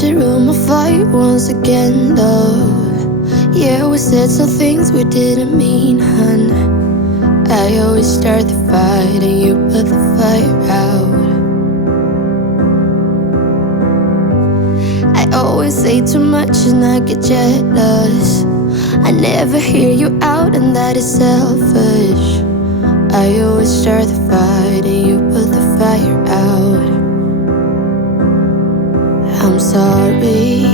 to ruin my fight once again, love. Yeah, we said some things we didn't mean, hun. I always start the fight and you put the fire out. I always say too much and I get jealous. I never hear you out and that is selfish. I always start the fight and you put the fire out. I'm sorry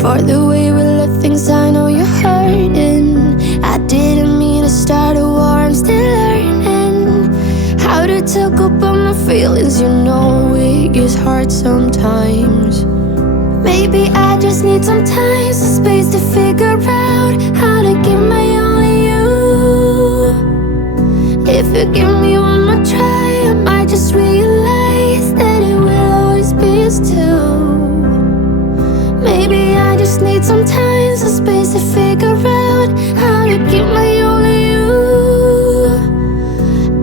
for the way we left things, I know you're hurting. I didn't mean to start a war, I'm still learning how to talk about my feelings. You know it gets hard sometimes. Maybe I just need some time, some space to figure out how to give my only you. If you give me one more try, I might just realize that it will always be us two. Maybe I just need some time, some space to figure out how to keep my only you.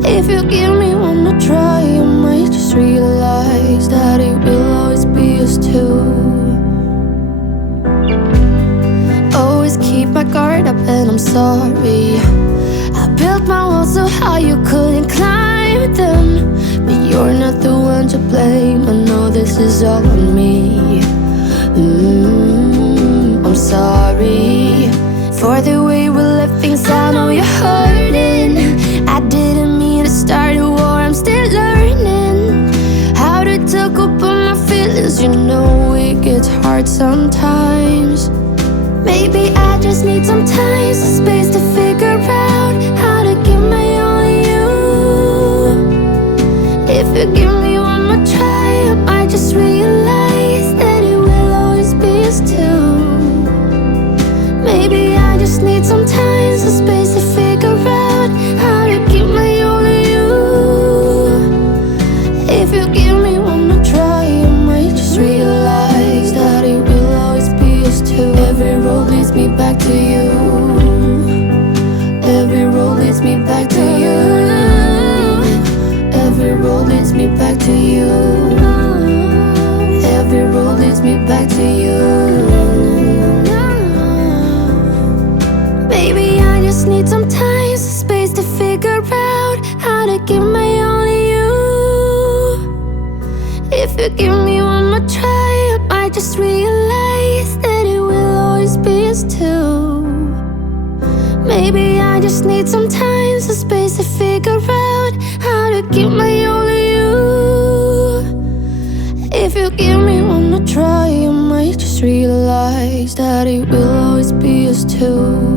If you give me one more try, I might just realize that it will always be us two. Always keep my guard up and I'm sorry. I built my walls so high you couldn't climb them, but you're not the one to blame. I know this is all on me. I'm sorry for the way we left things, I know you're hurting. I didn't mean to start a war, I'm still learning how to talk about my feelings. You know it gets hard sometimes. Maybe I just need some time, some space to figure out how to give my only you. If you give me one more try, I might just realize that it will always be us two. Maybe I just need some time, some space to figure out how to keep my only you. If you give me one more try, I might just realize that it will always be us two. Every road leads me back to you. Every road leads me back to you. Every road leads me back to you. Every road leads me back to you. Baby, I just need some time, some space to figure out how to give my only you. If you give me one more try, I might just realize that it will always be us two. Maybe I just need some time, some space to figure out how to keep my only you. If you give me one more try, I might just realize that it will always be us two.